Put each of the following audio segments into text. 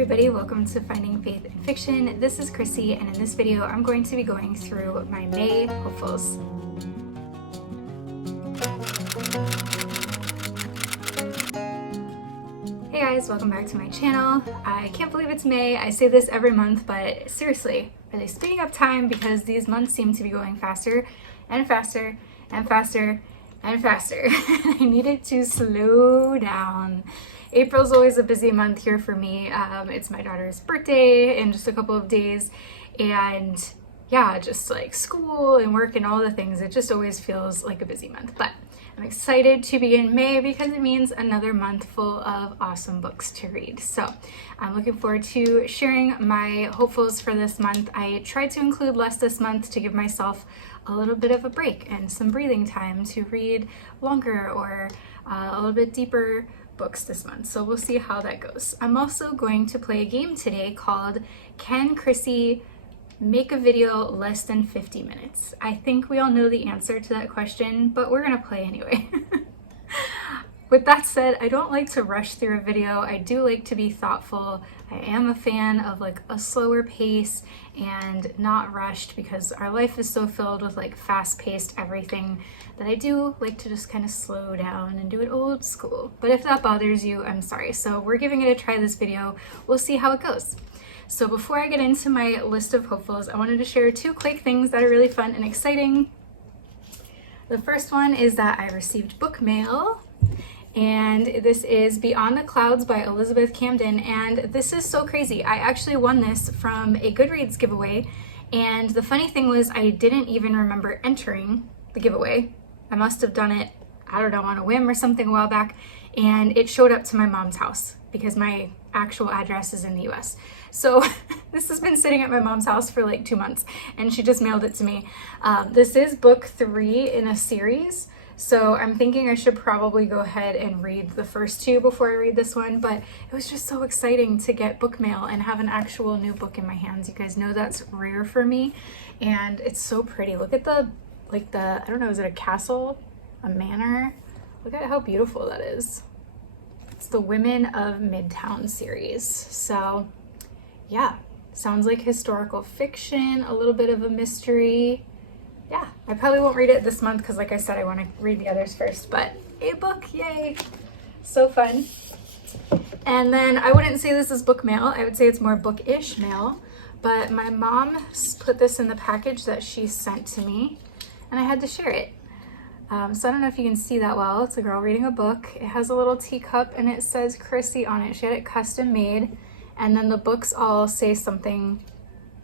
everybody, welcome to Finding Faith in Fiction. This is Chrissy, and in this video I'm going to be going through my May hopefuls. Hey guys, welcome back to my channel. I can't believe it's May. I say this every month, but seriously, are they speeding up time? Because these months seem to be going faster and faster and faster and faster. I needed to slow down. April's always a busy month here for me. It's my daughter's birthday in just a couple of days, and yeah, just like school and work and all the things, it just always feels like a busy month. But I'm excited to begin May because it means another month full of awesome books to read. So I'm looking forward to sharing my hopefuls for this month. I tried to include less this month to give myself a little bit of a break and some breathing time to read longer or a little bit deeper books this month, so we'll see how that goes. I'm also going to play a game today called Can Chrissy Make a Video Less Than 50 Minutes? I think we all know the answer to that question, but we're gonna play anyway. With that said, I don't like to rush through a video. I do like to be thoughtful. I am a fan of like a slower pace and not rushed because our life is so filled with like fast-paced everything that I do like to just kind of slow down and do it old school. But if that bothers you, I'm sorry. So we're giving it a try this video. We'll see how it goes. So before I get into my list of hopefuls, I wanted to share two quick things that are really fun and exciting. The first one is that I received book mail, and this is Beyond the Clouds by Elizabeth Camden, and this is so crazy. I actually won this from a Goodreads giveaway, and the funny thing was I didn't even remember entering the giveaway. I must have done it, I don't know, on a whim or something a while back, and it showed up to my mom's house because my actual address is in the US. So this has been sitting at my mom's house for like 2 months, and she just mailed it to me. This is book 3 in a series, so I'm thinking I should probably go ahead and read the first 2 before I read this one, but it was just so exciting to get book mail and have an actual new book in my hands. You guys know that's rare for me, and it's so pretty. Look at the, like the, I don't know, is it a castle? A manor? Look at how beautiful that is. It's the Women of Midtown series. So yeah, sounds like historical fiction, a little bit of a mystery. Yeah, I probably won't read it this month because like I said, I want to read the others first, but a book, yay. So fun. And then I wouldn't say this is book mail. I would say it's more bookish mail, but my mom put this in the package that she sent to me and I had to share it. So I don't know if you can see that well. It's a girl reading a book. It has a little teacup and it says Chrissy on it. She had it custom made. And then the books all say something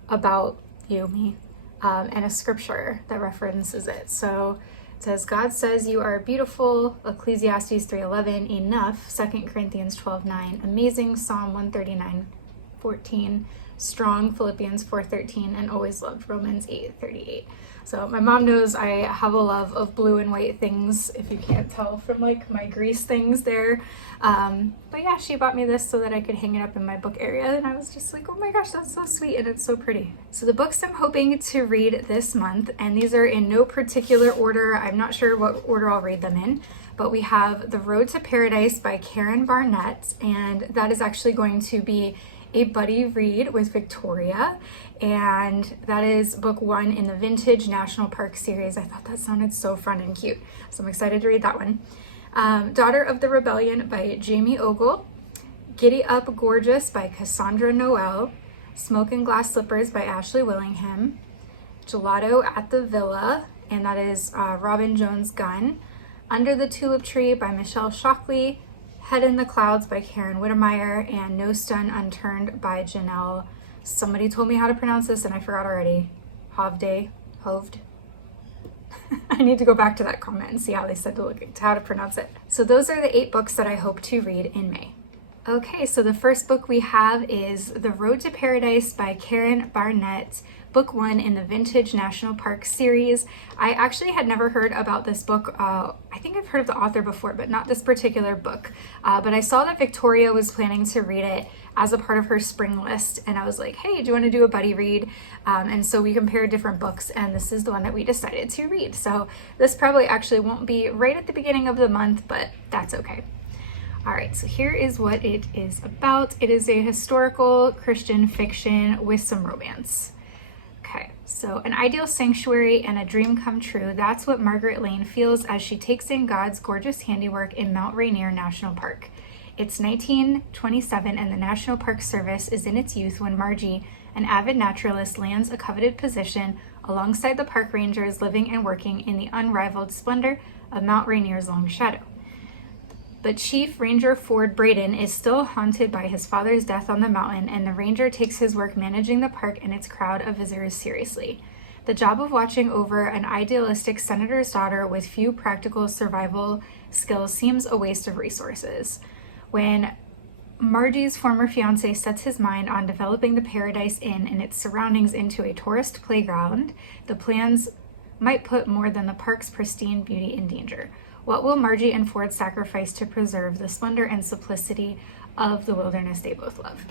about you, me, and a scripture that references it. So it says, God says you are beautiful, Ecclesiastes 3:11, enough, 2 Corinthians 12:9, amazing, Psalm 139:14, strong, Philippians 4:13, and always loved, Romans 8:38. So my mom knows I have a love of blue and white things, if you can't tell from like my Grease things there. But yeah, she bought me this so that I could hang it up in my book area, and I was just like, oh my gosh, that's so sweet and it's so pretty. So the books I'm hoping to read this month, and these are in no particular order, I'm not sure what order I'll read them in, but we have The Road to Paradise by Karen Barnett, and that is actually going to be a buddy read with Victoria, and that is book 1 in the Vintage National Park series. I thought that sounded so fun and cute, so I'm excited to read that one. Daughter of the Rebellion by Jamie Ogle, Giddy Up Gorgeous by Cassandra Noel, Smoke and Glass Slippers by Ashley Willingham, Gelato at the Villa, and that is Robin Jones Gunn, Under the Tulip Tree by Michelle Shockley, Head in the Clouds by Karen Wittemeyer, and No Stone Unturned by Jenelle. Somebody told me how to pronounce this and I forgot already. Hovde. I need to go back to that comment and see how they said to look at how to pronounce it. So those are the 8 books that I hope to read in May. Okay, so the first book we have is The Road to Paradise by Karen Barnett, book 1 in the Vintage National Park series. I actually had never heard about this book. I think I've heard of the author before, but not this particular book. But I saw that Victoria was planning to read it as a part of her spring list, and I was like, hey, do you want to do a buddy read? And so we compared different books, and this is the one that we decided to read. So this probably actually won't be right at the beginning of the month, but that's okay. All right, so here is what it is about. It is a historical Christian fiction with some romance. Okay, so an ideal sanctuary and a dream come true. That's what Margaret Lane feels as she takes in God's gorgeous handiwork in Mount Rainier National Park. It's 1927 and the National Park Service is in its youth when Margie, an avid naturalist, lands a coveted position alongside the park rangers living and working in the unrivaled splendor of Mount Rainier's long shadow. But Chief Ranger Ford Braden is still haunted by his father's death on the mountain, and the ranger takes his work managing the park and its crowd of visitors seriously. The job of watching over an idealistic senator's daughter with few practical survival skills seems a waste of resources. When Margie's former fiance sets his mind on developing the Paradise Inn and its surroundings into a tourist playground, the plans might put more than the park's pristine beauty in danger. What will Margie and Ford sacrifice to preserve the splendor and simplicity of the wilderness they both love?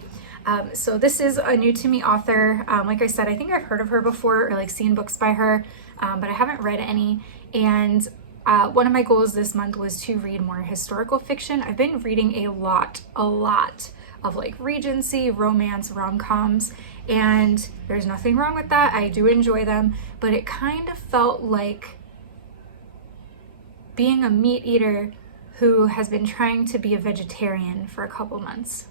So this is a new to me author. Like I said, I think I've heard of her before or like seen books by her, but I haven't read any. And one of my goals this month was to read more historical fiction. I've been reading a lot of like Regency, romance, rom-coms, and there's nothing wrong with that. I do enjoy them, but it kind of felt like being a meat eater who has been trying to be a vegetarian for a couple months.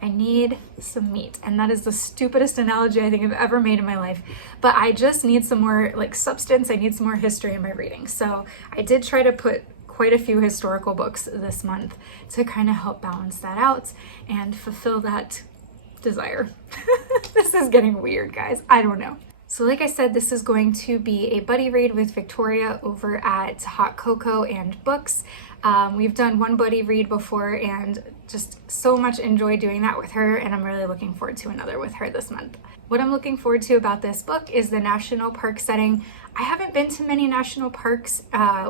I need some meat, and that is the stupidest analogy I think I've ever made in my life, but I just need some more like substance. I need some more history in my reading. So I did try to put quite a few historical books this month to kind of help balance that out and fulfill that desire. This is getting weird, guys. I don't know. So like I said, this is going to be a buddy read with Victoria over at Hot Cocoa and Books. We've done one buddy read before and just so much enjoy doing that with her, and I'm really looking forward to another with her this month. What I'm looking forward to about this book is the national park setting. I haven't been to many national parks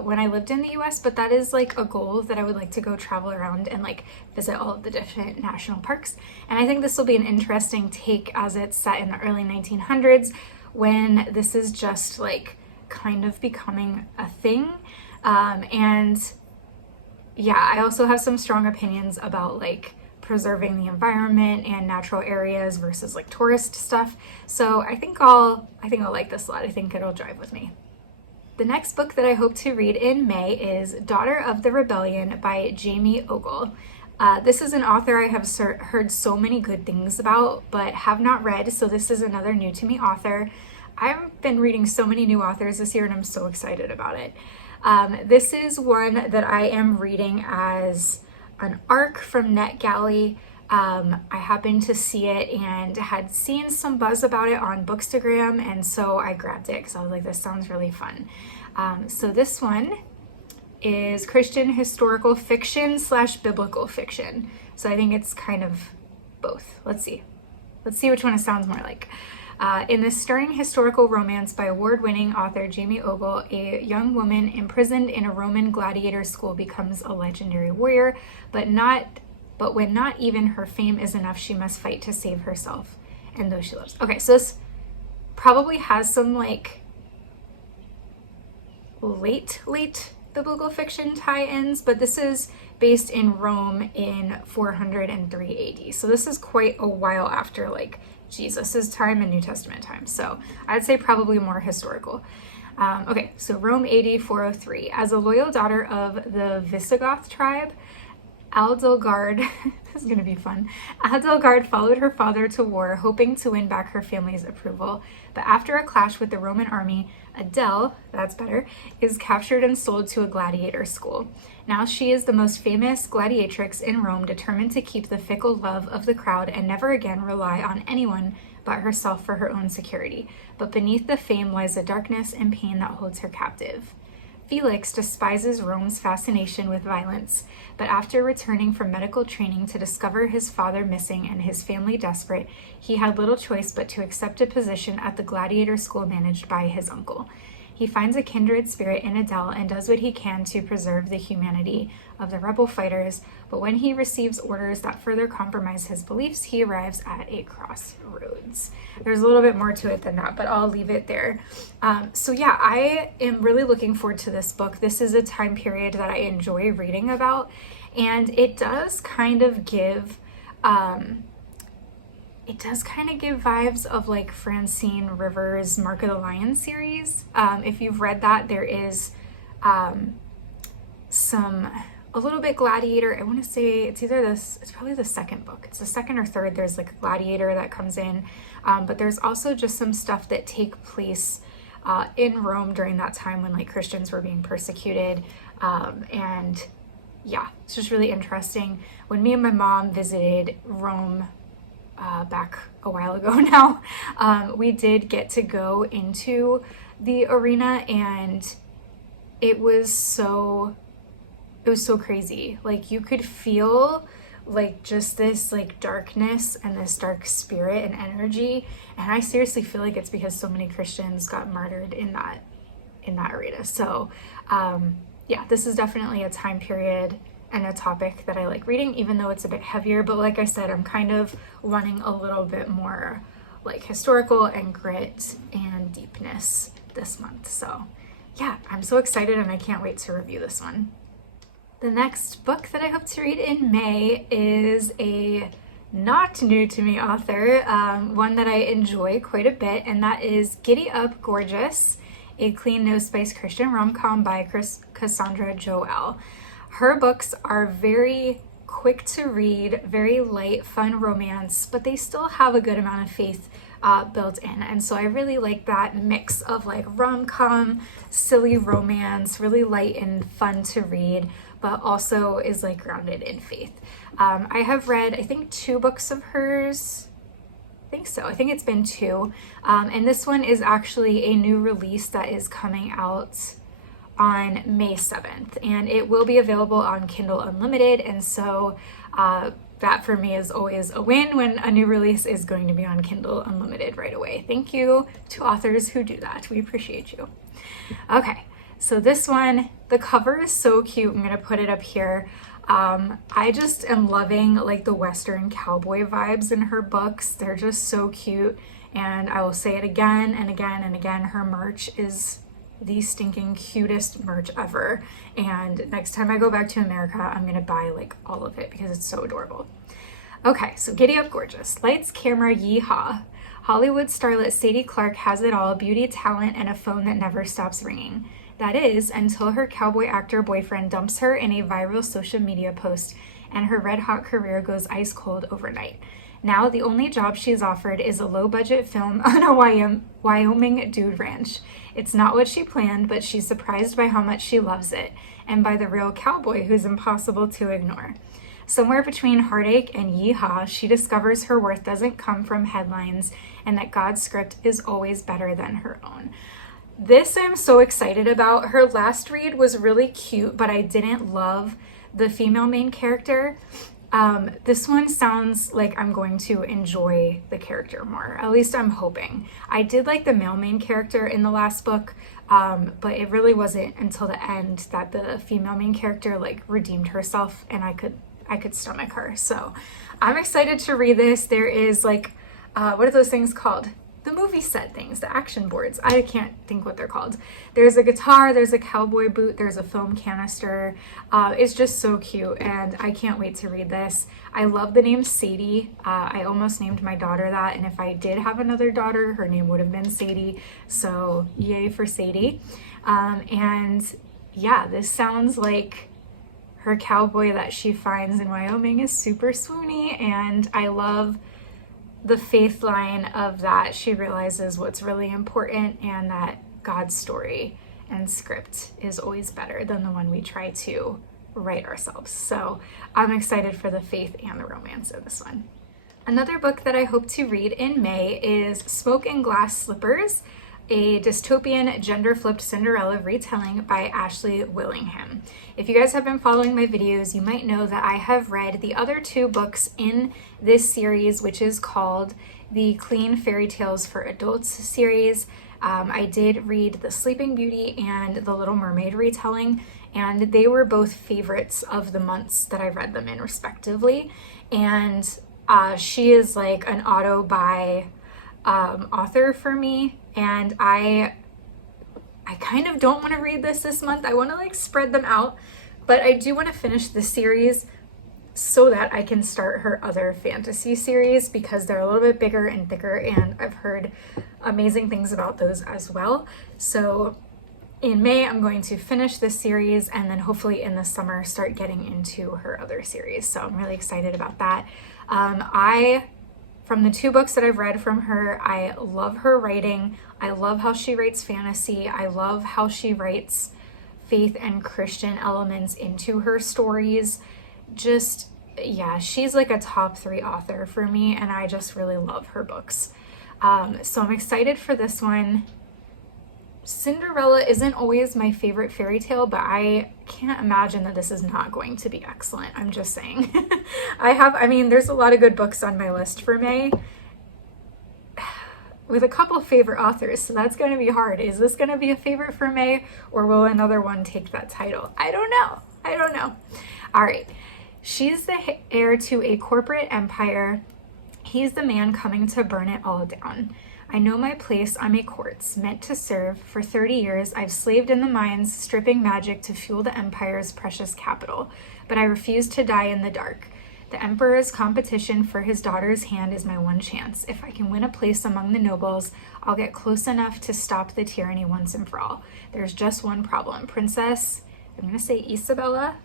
when I lived in the US, but that is like a goal that I would like to go travel around and like visit all of the different national parks. And I think this will be an interesting take as it's set in the early 1900s when this is just like kind of becoming a thing. And yeah, I also have some strong opinions about like preserving the environment and natural areas versus like tourist stuff. So I think I'll like this a lot. I think it'll drive with me. The next book that I hope to read in May is Daughter of the Rebellion by Jamie Ogle. This is an author I have heard so many good things about, but have not read, so this is another new to me author. I've been reading so many new authors this year, and I'm so excited about it. This is one that I am reading as an arc from NetGalley. I happened to see it and had seen some buzz about it on Bookstagram, and so I grabbed it because I was like, this sounds really fun. So this one is Christian historical fiction / biblical fiction. So I think it's kind of both. Let's see which one it sounds more like. In this stirring historical romance by award-winning author Jamie Ogle, a young woman imprisoned in a Roman gladiator school becomes a legendary warrior, but when not even her fame is enough, she must fight to save herself and those she loves. Okay, so this probably has some like late biblical fiction tie-ins, but this is based in Rome in 403 AD. So this is quite a while after like Jesus's time and New Testament time. So I'd say probably more historical. Okay, so Rome AD 403. As a loyal daughter of the Visigoth tribe, Adalgard, this is going to be fun. Adalgard followed her father to war, hoping to win back her family's approval. But after a clash with the Roman army, Adele, that's better, is captured and sold to a gladiator school. Now she is the most famous gladiatrix in Rome, determined to keep the fickle love of the crowd and never again rely on anyone but herself for her own security. But beneath the fame lies the darkness and pain that holds her captive. Felix despises Rome's fascination with violence, but after returning from medical training to discover his father missing and his family desperate, he had little choice but to accept a position at the gladiator school managed by his uncle. He finds a kindred spirit in Adele and does what he can to preserve the humanity of the rebel fighters, but when he receives orders that further compromise his beliefs, he arrives at a crossroads. There's a little bit more to it than that, but I'll leave it there. So yeah, I am really looking forward to this book. This is a time period that I enjoy reading about, and it does kind of give vibes of like Francine Rivers' Mark of the Lion series. If you've read that, there is a little bit Gladiator. I want to say it's probably the second book. It's the second or third. There's like a Gladiator that comes in, but there's also just some stuff that take place in Rome during that time when like Christians were being persecuted, and yeah, it's just really interesting. When me and my mom visited Rome back a while ago now, we did get to go into the arena, and it was so crazy. Like you could feel like just this like darkness and this dark spirit and energy, and I seriously feel like it's because so many Christians got martyred in that arena. So yeah, this is definitely a time period and a topic that I like reading, even though it's a bit heavier. But like I said, I'm kind of wanting a little bit more like historical and grit and deepness this month. So yeah, I'm so excited and I can't wait to review this one. The next book that I hope to read in May is a not new to me author, one that I enjoy quite a bit, and that is Giddy Up, 𝘕𝘠𝘵𝘗, a clean, no spice Christian rom-com by Cassandra Joelle. Her books are very quick to read, very light, fun romance, but they still have a good amount of faith built in. And so I really like that mix of like rom-com, silly romance, really light and fun to read, but also is like grounded in faith. I have read, I think, 2 books of hers. I think so. I think it's been 2. And this one is actually a new release that is coming out on May 7th, and it will be available on Kindle Unlimited. And so that for me is always a win when a new release is going to be on Kindle Unlimited right away. Thank you to authors who do that. We appreciate you. Okay, so this one, the cover is so cute. I'm gonna put it up here. I just am loving like the Western cowboy vibes in her books. They're just so cute, and I will say it again and again and again, her merch is the stinking cutest merch ever, and next time I go back to America, I'm gonna buy like all of it because it's so adorable. Okay, so Giddy Up, 𝘕𝘠𝘵𝘗. Lights, camera, yeehaw. Hollywood starlet Sadie Clark has it all: beauty, talent, and a phone that never stops ringing. That is, until her cowboy actor boyfriend dumps her in a viral social media post and her red-hot career goes ice cold overnight. Now, the only job she's offered is a low-budget film on a Wyoming dude ranch. It's not what she planned, but she's surprised by how much she loves it, and by the real cowboy who's impossible to ignore. Somewhere between heartache and yeehaw, she discovers her worth doesn't come from headlines and that God's script is always better than her own. This I'm so excited about. Her last read was really cute, but I didn't love the female main character. This one sounds like I'm going to enjoy the character more. At least I'm hoping. I did like the male main character in the last book, but it really wasn't until the end that the female main character like redeemed herself, and I could stomach her. So I'm excited to read this. There is like, what are those things called? The movie set things, the action boards. I can't think what they're called. There's a guitar, there's a cowboy boot, there's a foam canister. It's just so cute, and I can't wait to read this. I love the name Sadie. I almost named my daughter that, and if I did have another daughter, her name would have been Sadie. So yay for Sadie. And yeah, this sounds like her cowboy that she finds in Wyoming is super swoony, and I love the faith line of that. She realizes what's really important and that God's story and script is always better than the one we try to write ourselves. So I'm excited for the faith and the romance in this one. Another book that I hope to read in May is Smoke and Glass Slippers, a dystopian gender-flipped Cinderella retelling by Ashley Willingham. If you guys have been following my videos, you might know that I have read the other 2 books in this series, which is called the Clean Fairy Tales for Adults series. I did read The Sleeping Beauty and The Little Mermaid retelling, and they were both favorites of the months that I read them in respectively. And she is like an auto-buy author for me, and I kind of don't want to read this month. I want to like spread them out, But I do want to finish the series so that I can start her other fantasy series, because they're a little bit bigger and thicker, and I've heard amazing things about those as well. So in May, I'm going to finish this series, and then hopefully in the summer start getting into her other series. So I'm really excited about that. From the 2 books that I've read from her, I love her writing. I love how she writes fantasy. I love how she writes faith and Christian elements into her stories. Just, yeah, she's like a top 3 author for me, and I just really love her books. So I'm excited for this one. Cinderella isn't always my favorite fairy tale, but I can't imagine that this is not going to be excellent. I'm just saying. I mean, there's a lot of good books on my list for May with a couple favorite authors, so that's going to be hard. Is this going to be a favorite for May, or will another one take that title? I don't know. I don't know. All right. She's the heir to a corporate empire. He's the man coming to burn it all down. I know my place, I'm a quartz, meant to serve. For 30 years, I've slaved in the mines, stripping magic to fuel the empire's precious capital. But I refuse to die in the dark. The emperor's competition for his daughter's hand is my one chance. If I can win a place among the nobles, I'll get close enough to stop the tyranny once and for all. There's just one problem. Princess, I'm going to say Isabel,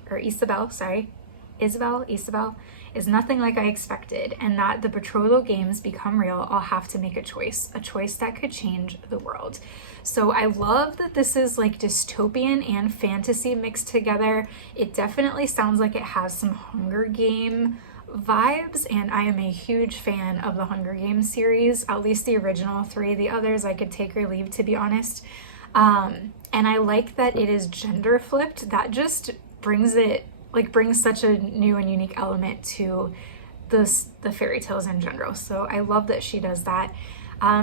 is nothing like I expected, and that the betrothal games become real, I'll have to make a choice that could change the world. So I love that this is like dystopian and fantasy mixed together. It definitely sounds like it has some Hunger Game vibes, and I am a huge fan of the Hunger Games series, at least the original 3. The others I could take or leave, to be honest. And I like that it is gender flipped. That just brings such a new and unique element to the fairy tales in general. So I love that she does that.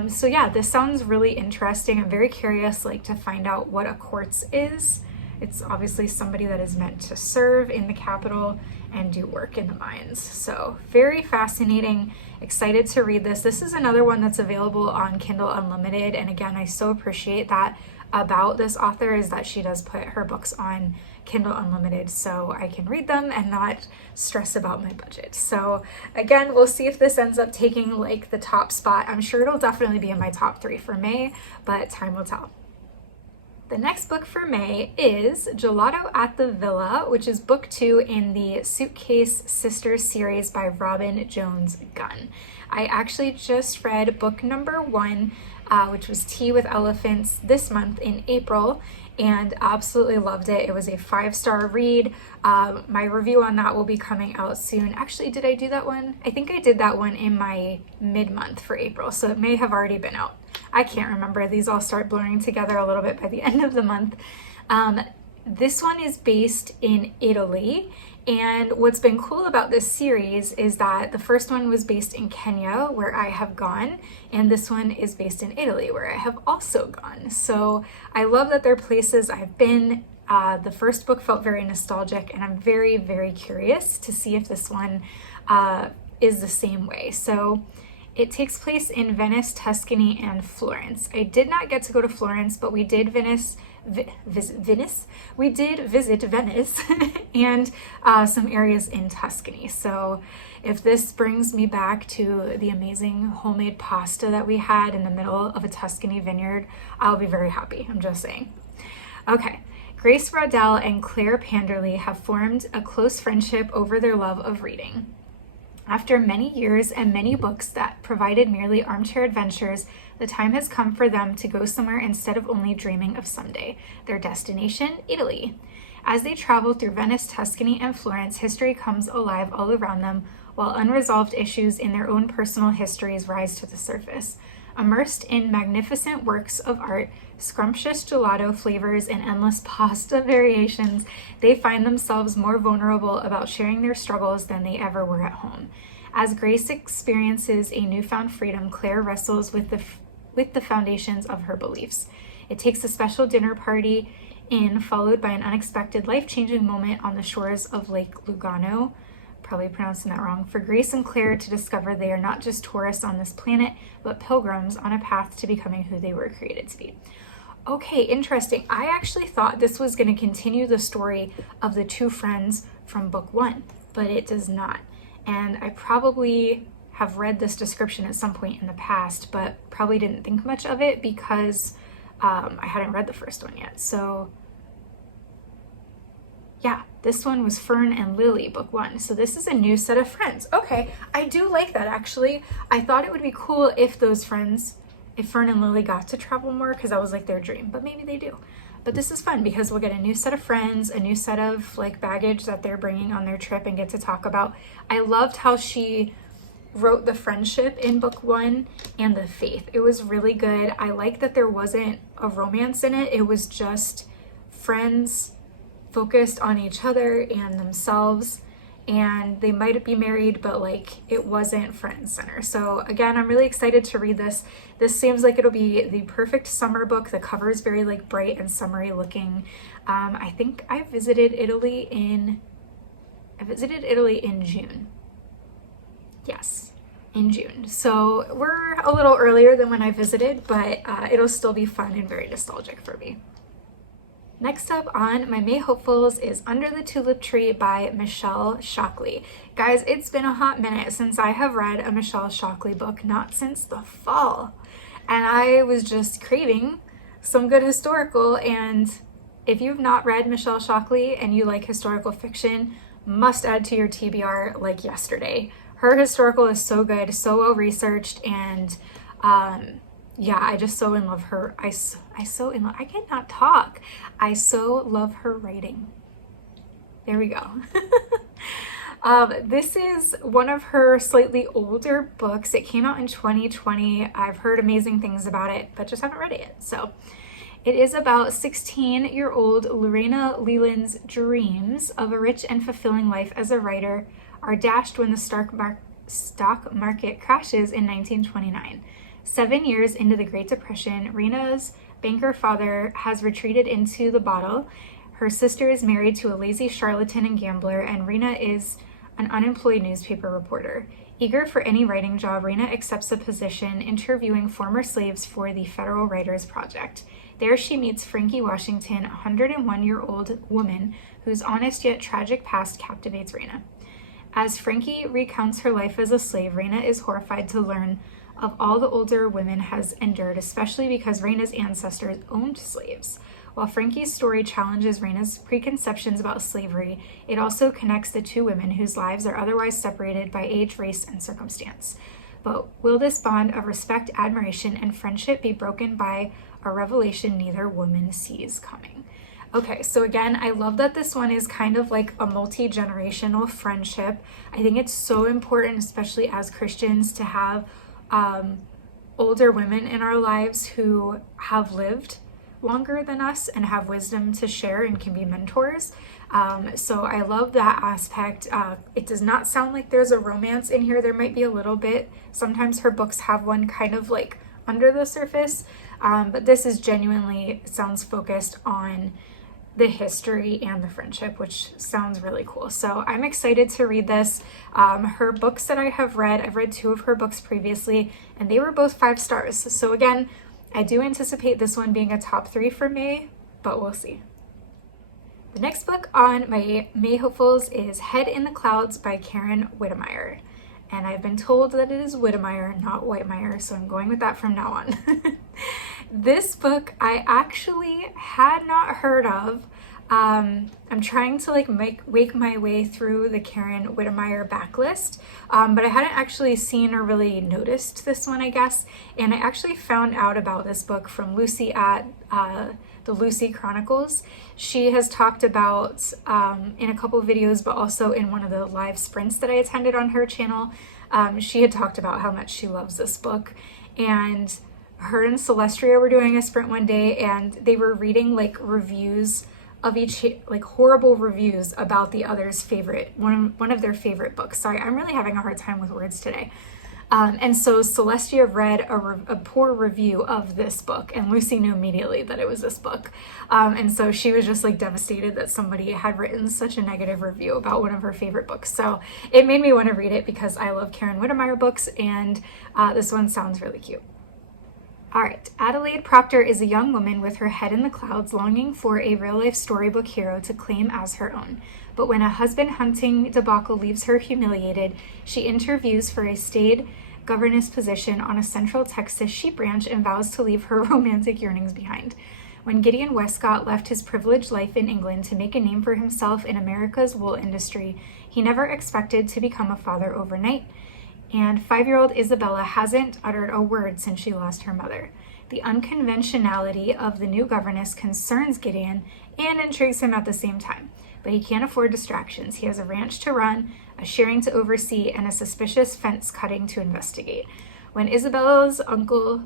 So yeah, this sounds really interesting. I'm very curious to find out what a quartz is. It's obviously somebody that is meant to serve in the capital and do work in the mines. So very fascinating. Excited to read this. This is another one that's available on Kindle Unlimited. And again, I so appreciate that about this author, is that she does put her books on Kindle Unlimited so I can read them and not stress about my budget. So again, we'll see if this ends up taking the top spot. I'm sure it'll definitely be in my top 3 for May, but time will tell. The next book for May is Gelato at the Villa, which is book 2 in the Suitcase Sisters series by Robin Jones Gunn. I actually just read book number 1, which was Tea with Elephants, this month in April, and absolutely loved it. It was a 5-star read. My review on that will be coming out soon. Actually, did I do that one? I think I did that one in my mid-month for April, so it may have already been out. I can't remember. These all start blurring together a little bit by the end of the month. This one is based in Italy, and what's been cool about this series is that the first one was based in Kenya, where I have gone, and this one is based in Italy, where I have also gone. So I love that they're places I've been. The first book felt very nostalgic, and I'm very, very curious to see if this one is the same way. So it takes place in Venice, Tuscany, and Florence. I did not get to go to Florence, but we did We did visit Venice and some areas in Tuscany. So if this brings me back to the amazing homemade pasta that we had in the middle of a Tuscany vineyard, I'll be very happy. I'm just saying. Okay. Grace Rodell and Claire Panderly have formed a close friendship over their love of reading. After many years and many books that provided merely armchair adventures, the time has come for them to go somewhere instead of only dreaming of someday. Their destination, Italy. As they travel through Venice, Tuscany, and Florence, history comes alive all around them, while unresolved issues in their own personal histories rise to the surface. Immersed in magnificent works of art, scrumptious gelato flavors, and endless pasta variations, they find themselves more vulnerable about sharing their struggles than they ever were at home. As Grace experiences a newfound freedom, Claire wrestles with the foundations of her beliefs. It takes a special dinner party followed by an unexpected life-changing moment on the shores of Lake Lugano, probably pronouncing that wrong, for Grace and Claire to discover they are not just tourists on this planet, but pilgrims on a path to becoming who they were created to be. Okay, interesting. I actually thought this was going to continue the story of the two friends from book one, but it does not. And I probably have read this description at some point in the past, but probably didn't think much of it because I hadn't read the first one yet. So yeah, this one was Fern and Lily, book one. So this is a new set of friends. Okay, I do like that actually. I thought it would be cool if those friends, if Fern and Lily got to travel more, because that was like their dream, but maybe they do. But this is fun because we'll get a new set of friends, a new set of like baggage that they're bringing on their trip and get to talk about. I loved how she wrote the friendship in book one and the faith. It was really good. I like that there wasn't a romance in it. It was just friends focused on each other and themselves, and they might be married, but like it wasn't front and center. So again, I'm really excited to read this. This seems like it'll be the perfect summer book. The cover is very like bright and summery looking. I think I visited Italy in June. Yes, in June. So we're a little earlier than when I visited, but it'll still be fun and very nostalgic for me. Next up on my May hopefuls is Under the Tulip Tree by Michelle Shockley. Guys, it's been a hot minute since I have read a Michelle Shockley book, not since the fall. And I was just craving some good historical, and if you've not read Michelle Shockley and you like historical fiction, must add to your TBR like yesterday. Her historical is so good, so well researched, and yeah, I just so in love her. I cannot talk. I so love her writing. There we go. This is one of her slightly older books. It came out in 2020. I've heard amazing things about it, but just haven't read it yet. So it is about 16-year-old Lorena Leland's dreams of a rich and fulfilling life as a writer are dashed when the stock market crashes in 1929. 7 years into the Great Depression, Rena's banker father has retreated into the bottle. Her sister is married to a lazy charlatan and gambler, and Rena is an unemployed newspaper reporter. Eager for any writing job, Rena accepts a position interviewing former slaves for the Federal Writers Project. There she meets Frankie Washington, a 101-year-old woman whose honest yet tragic past captivates Rena. As Frankie recounts her life as a slave, Rena is horrified to learn of all the older women has endured, especially because Rena's ancestors owned slaves. While Frankie's story challenges Rena's preconceptions about slavery, it also connects the two women whose lives are otherwise separated by age, race, and circumstance. But will this bond of respect, admiration, and friendship be broken by a revelation neither woman sees coming? Okay, so again, I love that this one is kind of like a multi-generational friendship. I think it's so important, especially as Christians, to have older women in our lives who have lived longer than us and have wisdom to share and can be mentors. So I love that aspect. It does not sound like there's a romance in here. There might be a little bit. Sometimes her books have one kind of like under the surface, but this is genuinely sounds focused on the history and the friendship, which sounds really cool. So I'm excited to read this. Her books that I have read, I've read 2 of her books previously, and they were both 5 stars. So again, I do anticipate this one being a top 3 for May, but we'll see. The next book on my May hopefuls is Head in the Clouds by Karen Witemeyer. And I've been told that it is Witemeyer, not Whitemeyer, so I'm going with that from now on. This book I actually had not heard of. I'm trying to like wake my way through the Karen Witemeyer backlist, but I hadn't actually seen or really noticed this one, I guess. And I actually found out about this book from Lucy at the Lucy Chronicles. She has talked about in a couple of videos, but also in one of the live sprints that I attended on her channel, she had talked about how much she loves this book. And her and Celestria were doing a sprint one day, and they were reading like reviews of each, like horrible reviews about the other's favorite, one of their favorite books. Sorry, I'm really having a hard time with words today. And so Celestia read a poor review of this book, and Lucy knew immediately that it was this book. And so she was just like devastated that somebody had written such a negative review about one of her favorite books. So it made me want to read it because I love Karen Witemeyer books, and this one sounds really cute. All right, Adelaide Proctor is a young woman with her head in the clouds, longing for a real-life storybook hero to claim as her own. But when a husband-hunting debacle leaves her humiliated, she interviews for a staid governess position on a central Texas sheep ranch and vows to leave her romantic yearnings behind. When Gideon Westcott left his privileged life in England to make a name for himself in America's wool industry, he never expected to become a father overnight. And 5-year-old Isabella hasn't uttered a word since she lost her mother. The unconventionality of the new governess concerns Gideon and intrigues him at the same time. But he can't afford distractions. He has a ranch to run, a shearing to oversee, and a suspicious fence cutting to investigate. When Isabella's uncle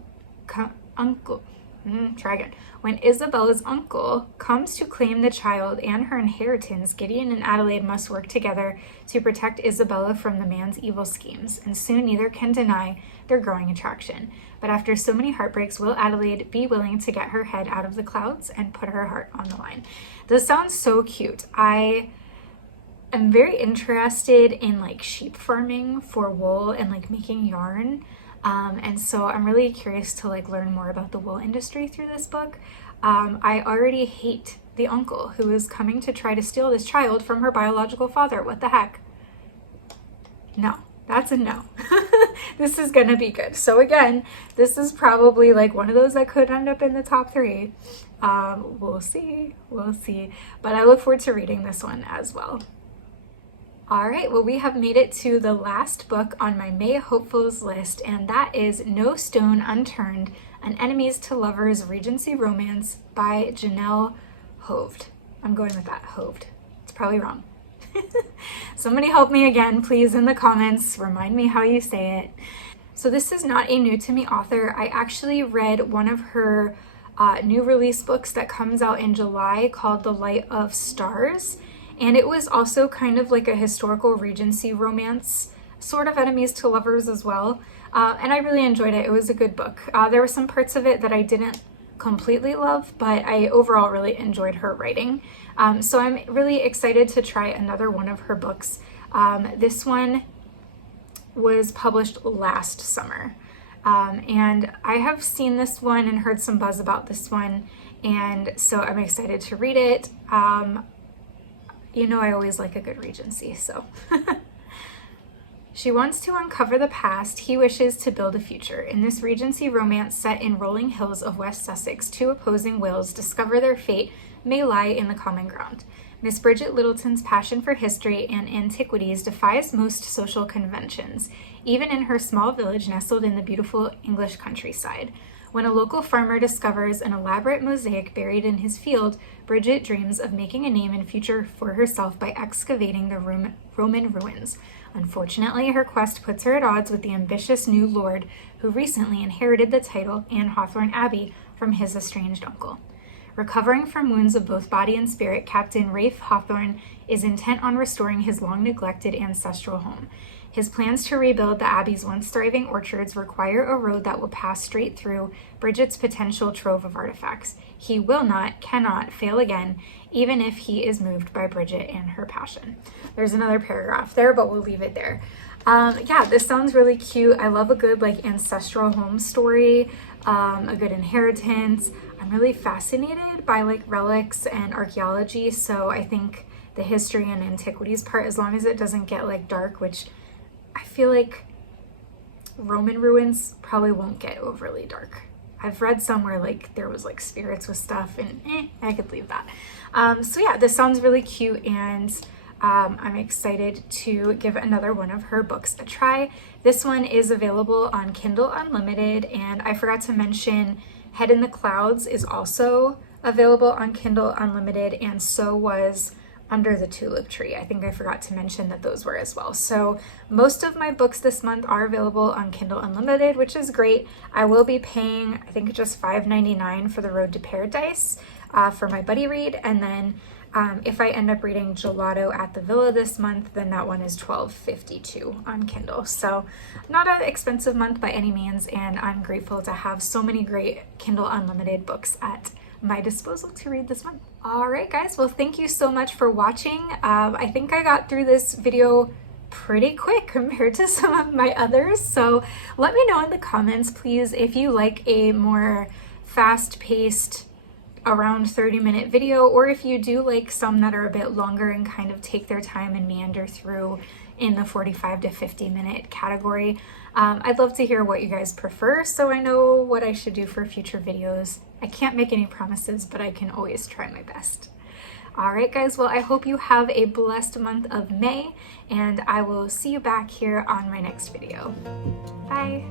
comes to claim the child and her inheritance, Gideon and Adelaide must work together to protect Isabella from the man's evil schemes, and soon neither can deny their growing attraction. But after so many heartbreaks, will Adelaide be willing to get her head out of the clouds and put her heart on the line? This sounds so cute. I am very interested in like sheep farming for wool and like making yarn. And so I'm really curious to like learn more about the wool industry through this book. I already hate the uncle who is coming to try to steal this child from her biological father. What the heck? No, that's a no. This is gonna be good. So again, this is probably like one of those that could end up in the top 3. We'll see. But I look forward to reading this one as well. All right, well, we have made it to the last book on my May hopefuls list, and that is No Stone Unturned, An Enemies to Lovers Regency Romance by Jenelle Hovde. I'm going with that, Hovde. It's probably wrong. Somebody help me again, please, in the comments. Remind me how you say it. So this is not a new to me author. I actually read one of her new release books that comes out in July called The Light of Stars. And it was also kind of like a historical Regency romance, sort of enemies to lovers as well. And I really enjoyed it. It was a good book. There were some parts of it that I didn't completely love, but I overall really enjoyed her writing. So I'm really excited to try another one of her books. This one was published last summer. And I have seen this one and heard some buzz about this one. And so I'm excited to read it. You know I always like a good Regency, so. She wants to uncover the past, he wishes to build a future. In this Regency romance set in rolling hills of West Sussex, 2 opposing wills discover their fate may lie in the common ground. Miss Bridget Littleton's passion for history and antiquities defies most social conventions, even in her small village nestled in the beautiful English countryside. When a local farmer discovers an elaborate mosaic buried in his field, Bridget dreams of making a name and future for herself by excavating the Roman ruins. Unfortunately, her quest puts her at odds with the ambitious new lord who recently inherited the title and Hawthorne Abbey from his estranged uncle. Recovering from wounds of both body and spirit, Captain Rafe Hawthorne is intent on restoring his long-neglected ancestral home. His plans to rebuild the Abbey's once thriving orchards require a road that will pass straight through Bridget's potential trove of artifacts. He will not, cannot fail again, even if he is moved by Bridget and her passion. There's another paragraph there, but we'll leave it there. Yeah, this sounds really cute. I love a good like ancestral home story, a good inheritance. I'm really fascinated by like relics and archaeology, so I think the history and antiquities part, as long as it doesn't get like dark, which I feel like Roman ruins probably won't get overly dark. I've read somewhere like there was like spirits with stuff, and I could leave that. So yeah, this sounds really cute, and I'm excited to give another one of her books a try. This one is available on Kindle Unlimited, and I forgot to mention Head in the Clouds is also available on Kindle Unlimited, and so was Under the Tulip Tree. I think I forgot to mention that those were as well. So most of my books this month are available on Kindle Unlimited, which is great. I will be paying, I think, just $5.99 for The Road to Paradise for my buddy read, and then if I end up reading Gelato at the Villa this month, then that one is $12.52 on Kindle. So not an expensive month by any means, and I'm grateful to have so many great Kindle Unlimited books at my disposal to read this month. All right, guys, well, thank you so much for watching. I think I got through this video pretty quick compared to some of my others. So let me know in the comments, please, if you like a more fast-paced, around 30-minute video, or if you do like some that are a bit longer and kind of take their time and meander through in the 45 to 50-minute category. I'd love to hear what you guys prefer so I know what I should do for future videos. I can't make any promises, but I can always try my best. Alright guys, well I hope you have a blessed month of May, and I will see you back here on my next video. Bye!